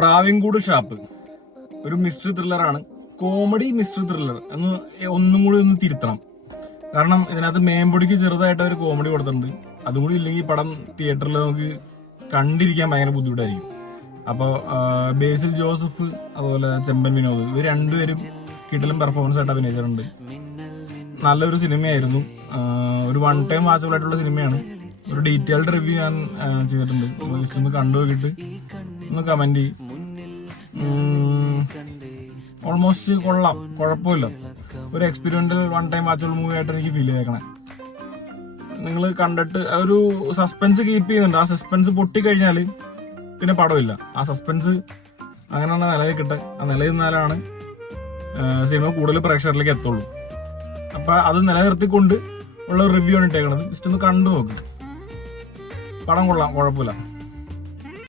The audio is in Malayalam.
പ്രാവിൻകൂട് ഷാപ്പ്. ഒരു മിസ്റ്ററി ത്രില്ലറാണ്. Comedy mystery thriller. എന്ന് ഒന്നും കൂടി ഒന്ന് തിരുത്തണം. കാരണം ഇതിനകത്ത് മേമ്പൊടിക്ക് ചെറുതായിട്ട് ഒരു കോമഡി കൊടുത്തിട്ടുണ്ട്. അതും കൂടി ഇല്ലെങ്കിൽ പടം തിയേറ്ററിൽ നമുക്ക് കണ്ടിരിക്കാൻ ഭയങ്കര ബുദ്ധിമുട്ടായിരിക്കും. അപ്പോൾ ബേസിൽ ജോസഫ് അതുപോലെ ചെമ്പൻ വിനോദ് ഇവർ രണ്ടുപേരും കിട്ടലും പെർഫോമൻസ് ആയിട്ട് അഭിനയിച്ചിട്ടുണ്ട്. നല്ലൊരു സിനിമയായിരുന്നു. ഒരു വൺ ടൈം വാച്ചബിൾ ആയിട്ടുള്ള സിനിമയാണ്. ഒരു ഡീറ്റെയിൽഡ് റിവ്യൂ ഞാൻ ചെയ്തിട്ടുണ്ട്. ഒന്ന് കണ്ടു ഒന്ന് കമന്റ് ചെയ്യും. ഓൾമോസ്റ്റ് കൊള്ളാം. കുഴപ്പമില്ല. ഒരു എക്സ്പെരിമെന്റൽ വൺ ടൈം വാച്ചുള്ള മൂവി ആയിട്ട് എനിക്ക് ഫീൽ ചെയ്തേക്കണേ. നിങ്ങൾ കണ്ടിട്ട് ഒരു സസ്പെൻസ് കീപ്പ് ചെയ്യുന്നുണ്ട്. ആ സസ്പെൻസ് പൊട്ടിക്കഴിഞ്ഞാൽ പിന്നെ പടമില്ല ആ സസ്പെൻസ് അങ്ങനെയാണ് നിലനിൽക്കട്ടെ ആ നിലനിന്നാലാണ് സിനിമ കൂടുതൽ പ്രേക്ഷകരിലേക്ക് എത്തുള്ളൂ. അപ്പൊ അത് നിലനിർത്തിക്കൊണ്ട് ഉള്ള റിവ്യൂ ആണ് ഇട്ടേക്കണത്. ജസ്റ്റ് ഒന്ന് കണ്ടു നോക്ക്. പടം കൊള്ളാം. കുഴപ്പമില്ല.